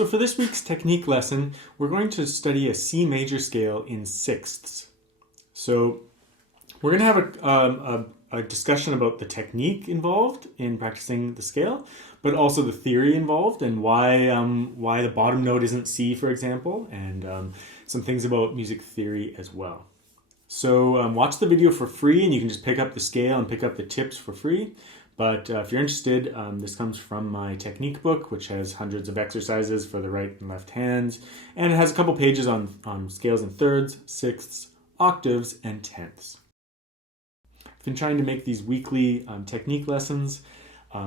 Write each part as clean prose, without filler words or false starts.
So for this week's technique lesson, we're going to study a C major scale in sixths. So we're going to have a discussion about the technique involved in practicing the scale, but also the theory involved and why the bottom note isn't C, for example, and some things about music theory as well. So watch the video for free, and you can just pick up the scale and pick up the tips for free. But if you're interested, this comes from my technique book, which has hundreds of exercises for the right and left hands. And it has a couple pages on scales in thirds, sixths, octaves, and tenths. I've been trying to make these weekly technique lessons.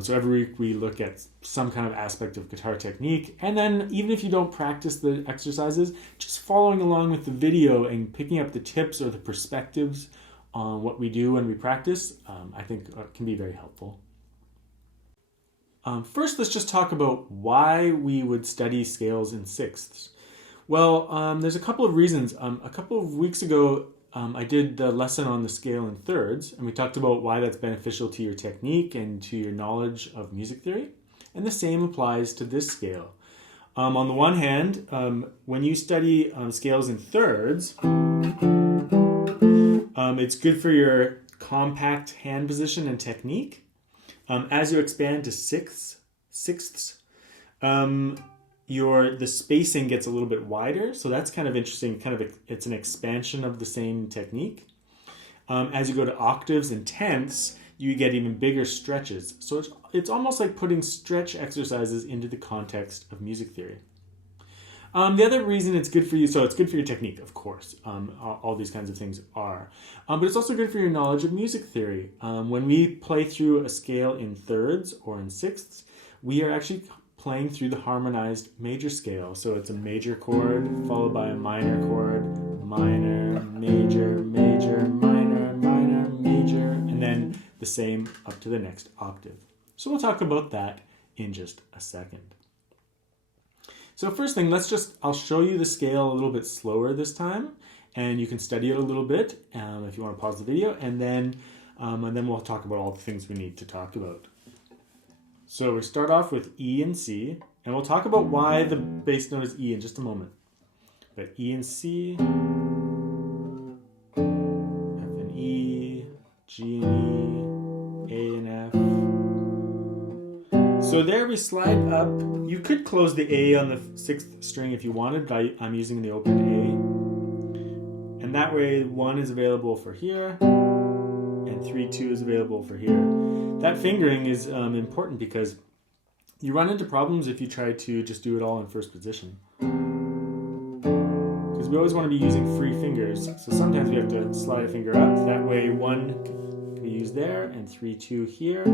So every week we look at some kind of aspect of guitar technique. And then even if you don't practice the exercises, just following along with the video and picking up the tips or the perspectives on what we do when we practice, I think can be very helpful. First, let's just talk about why we would study scales in sixths. Well, there's a couple of reasons. A couple of weeks ago, I did the lesson on the scale in thirds, and we talked about why that's beneficial to your technique and to your knowledge of music theory. And the same applies to this scale. On the one hand, when you study scales in thirds, it's good for your compact hand position and technique. As you expand to sixths, the spacing gets a little bit wider, so that's kind of interesting. It's an expansion of the same technique. As you go to octaves and tenths, you get even bigger stretches. So it's almost like putting stretch exercises into the context of music theory. The other reason it's good for you, so it's good for your technique, of course. All these kinds of things are. But it's also good for your knowledge of music theory. When we play through a scale in thirds or in sixths, we are actually playing through the harmonized major scale. So it's a major chord followed by a minor chord, minor, major, major, minor, minor, major, and then the same up to the next octave. So we'll talk about that in just a second. So first thing, I'll show you the scale a little bit slower this time, and you can study it a little bit if you want to pause the video, and then we'll talk about all the things we need to talk about. So we start off with E and C, and we'll talk about why the bass note is E in just a moment. But E and C, F and E, G and E, A and F. So there we slide up. You could close the A on the sixth string if you wanted, but I'm using the open A. And that way 1 is available for here, and 3-2 is available for here. That fingering is important because you run into problems if you try to just do it all in first position. Because we always want to be using free fingers, so sometimes we have to slide a finger up. That way 1 can be used there, and 3-2 here.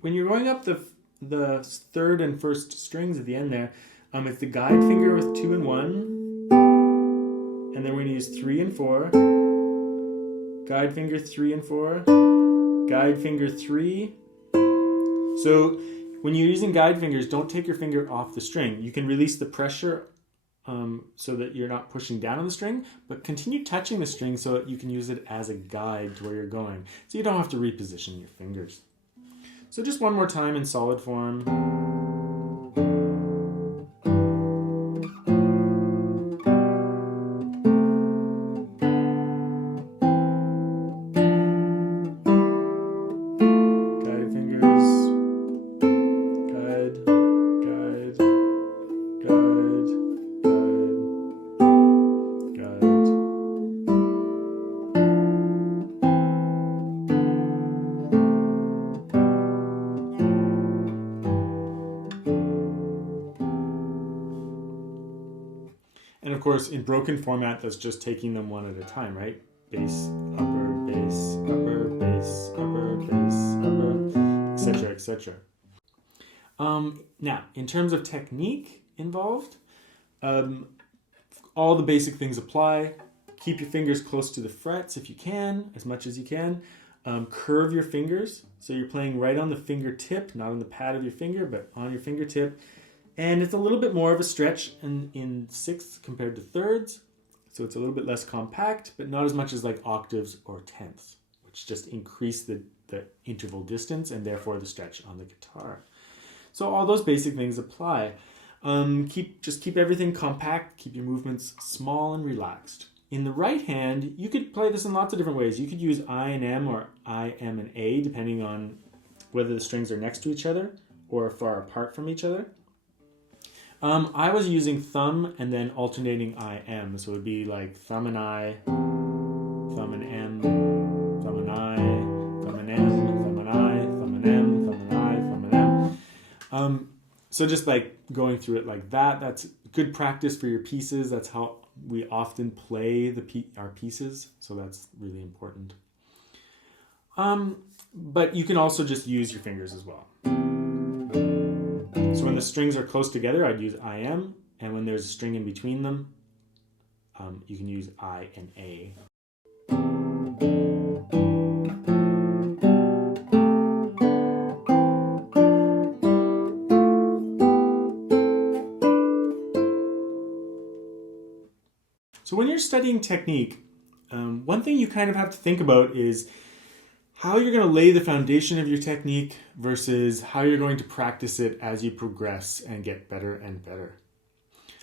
When you're going up the third and first strings at the end there, it's the guide finger with 2 and 1, and then we're going to use 3 and 4, guide finger 3 and 4, guide finger 3. So when you're using guide fingers, don't take your finger off the string. You can release the pressure so that you're not pushing down on the string, but continue touching the string so that you can use it as a guide to where you're going. So you don't have to reposition your fingers. So just one more time in solid form. Guide fingers. Guide, guide, guide, guide, guide. And of course, in broken format, that's just taking them one at a time, right? Bass, upper, bass, upper, bass, upper, bass, upper, etc., etc. Now, in terms of technique involved, all the basic things apply. Keep your fingers close to the frets if you can, as much as you can. Curve your fingers, so you're playing right on the fingertip, not on the pad of your finger, but on your fingertip. And it's a little bit more of a stretch in sixths compared to thirds, so it's a little bit less compact, but not as much as like octaves or tenths, which just increase the interval distance and therefore the stretch on the guitar. So all those basic things apply. Keep everything compact, keep your movements small and relaxed. In the right hand, you could play this in lots of different ways. You could use I and M or I, M, and A, depending on whether the strings are next to each other or far apart from each other. I was using thumb and then alternating I, M. So it would be like thumb and I, thumb and M, thumb and I, thumb and M, thumb and I, thumb and M, thumb and I, thumb and M. So just like going through it like that, that's good practice for your pieces. That's how we often play our pieces, so that's really important. But you can also just use your fingers as well. So when the strings are close together, I'd use I, M, and when there's a string in between them, you can use I and A. So when you're studying technique, one thing you kind of have to think about is how you're going to lay the foundation of your technique versus how you're going to practice it as you progress and get better and better.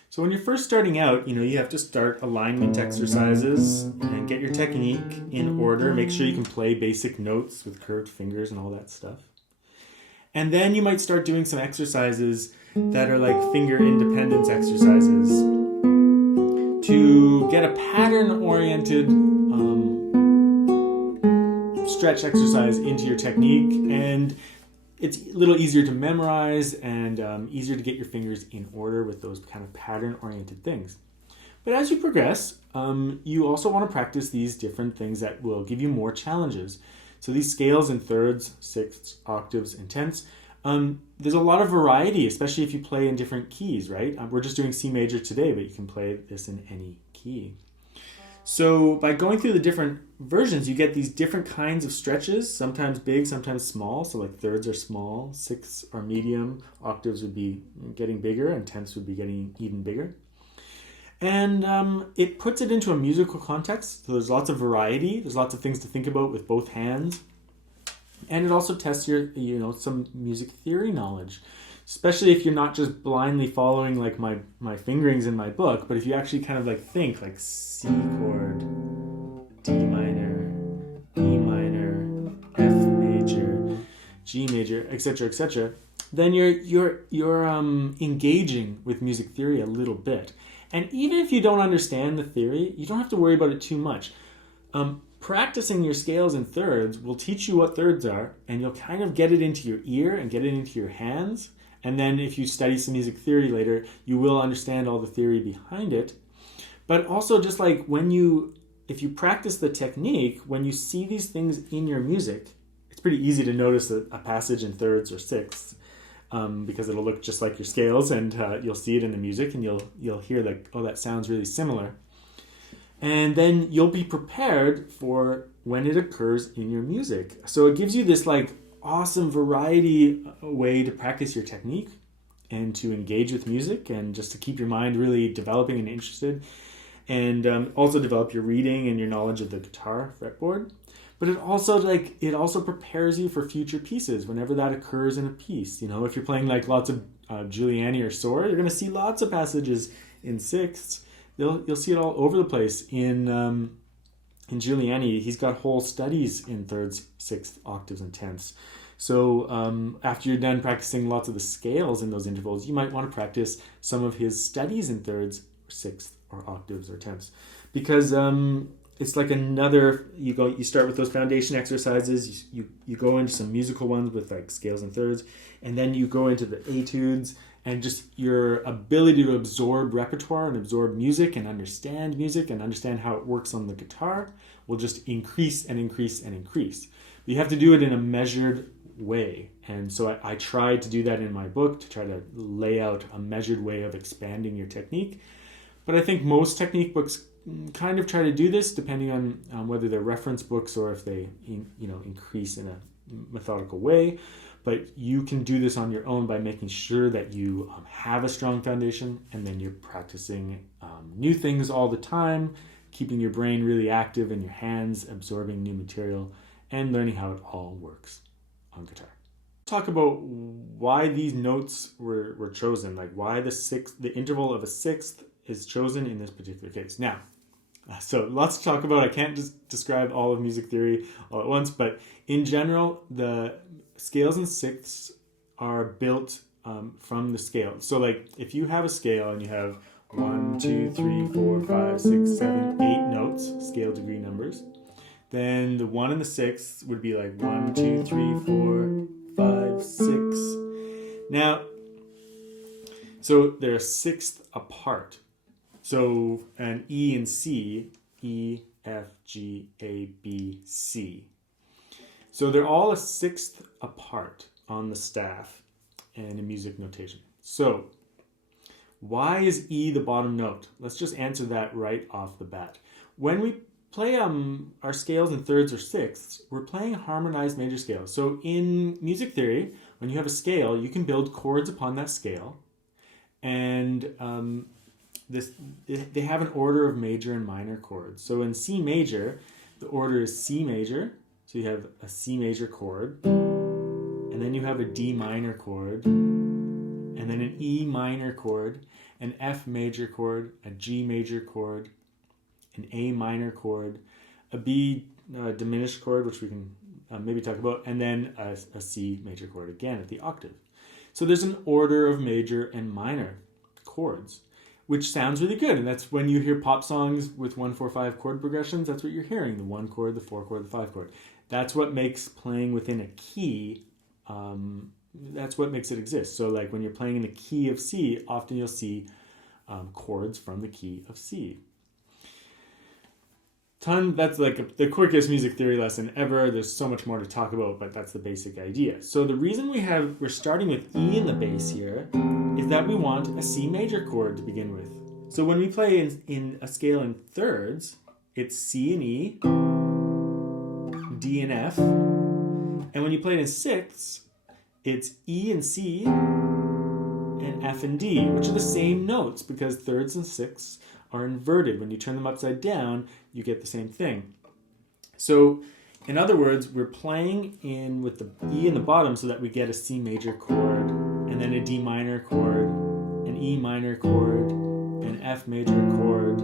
So when you're first starting out, you have to start alignment exercises and get your technique in order. Make sure you can play basic notes with curved fingers and all that stuff. And then you might start doing some exercises that are like finger independence exercises to get a pattern-oriented stretch exercise into your technique, and it's a little easier to memorize and easier to get your fingers in order with those kind of pattern-oriented things. But as you progress, you also want to practice these different things that will give you more challenges. So these scales in thirds, sixths, octaves, and tenths, there's a lot of variety, especially if you play in different keys, right? We're just doing C major today, but you can play this in any key. So by going through the different versions, you get these different kinds of stretches, sometimes big, sometimes small. So like thirds are small, sixths are medium, octaves would be getting bigger, and tenths would be getting even bigger. And it puts it into a musical context. So there's lots of variety. There's lots of things to think about with both hands. And it also tests your, some music theory knowledge, especially if you're not just blindly following like my fingerings in my book, but if you actually kind of like think like C chord, D minor, E minor, F major, G major, etc., then you're engaging with music theory a little bit. And even if you don't understand the theory, you don't have to worry about it too much. Practicing your scales and thirds will teach you what thirds are, and you'll kind of get it into your ear and get it into your hands. And then if you study some music theory later, you will understand all the theory behind it. But also just like if you practice the technique, when you see these things in your music, it's pretty easy to notice a passage in thirds or sixths because it'll look just like your scales, and you'll see it in the music, and you'll hear like, oh, that sounds really similar. And then you'll be prepared for when it occurs in your music. So it gives you this like awesome variety way to practice your technique and to engage with music and just to keep your mind really developing and interested, and also develop your reading and your knowledge of the guitar fretboard. But it also prepares you for future pieces whenever that occurs in a piece. If you're playing like lots of Giuliani or Soar, you're going to see lots of passages in sixths. You'll see it all over the place. In Giuliani, he's got whole studies in thirds, sixths, octaves, and tenths. So after you're done practicing lots of the scales in those intervals, you might want to practice some of his studies in thirds, sixths, or octaves, or tenths. Because it's like you start with those foundation exercises, you go into some musical ones with like scales and thirds, and then you go into the etudes, and just your ability to absorb repertoire and absorb music and understand how it works on the guitar will just increase and increase and increase. But you have to do it in a measured way. And so I tried to do that in my book, to try to lay out a measured way of expanding your technique. But I think most technique books kind of try to do this, depending on whether they're reference books or if they increase in a methodical way. But you can do this on your own by making sure that you have a strong foundation, and then you're practicing new things all the time, keeping your brain really active and your hands absorbing new material, and learning how it all works on guitar. Talk about why these notes were chosen, like why the interval of a sixth is chosen in this particular case. Now, so lots to talk about. I can't just describe all of music theory all at once, but in general, the scales and sixths are built from the scale. So like if you have a scale and you have 1, 2, 3, 4, 5, 6, 7, 8 notes, scale degree numbers, then the 1 and the sixth would be like 1, 2, 3, 4, 5, 6. Now, so they're a sixth apart. So an E and C, E, F, G, A, B, C. So they're all a sixth apart on the staff and in music notation. So why is E the bottom note? Let's just answer that right off the bat. When we play our scales in thirds or sixths, we're playing harmonized major scales. So in music theory, when you have a scale, you can build chords upon that scale, and they have an order of major and minor chords. So in C major, the order is C major. So you have a C major chord, and then you have a D minor chord, and then an E minor chord, an F major chord, a G major chord, an A minor chord, a B diminished chord, which we can maybe talk about, and then a C major chord again at the octave. So there's an order of major and minor chords, which sounds really good. And that's when you hear pop songs with 1, 4, 5 chord progressions, that's what you're hearing, the 1 chord, the 4 chord, the 5 chord. That's what makes playing within a key, that's what makes it exist. So like when you're playing in the key of C, often you'll see chords from the key of C. That's like the quickest music theory lesson ever. There's so much more to talk about, but that's the basic idea. So the reason we're starting with E in the bass here is that we want a C major chord to begin with. So when we play in a scale in thirds, it's C and E, D and F. And when you play it in sixths, it's E and C and F and D, which are the same notes because thirds and sixths are inverted. When you turn them upside down, you get the same thing. So, in other words, we're playing in with the E in the bottom so that we get a C major chord, and then a D minor chord, an E minor chord, an F major chord,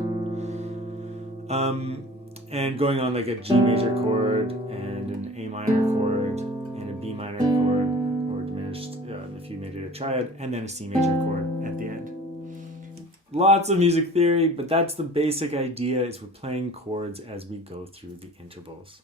and going on like a G major chord, and an A minor chord, and a B minor chord, or diminished if you made it a triad, and then a C major chord at the end. Lots of music theory, but that's the basic idea, is we're playing chords as we go through the intervals.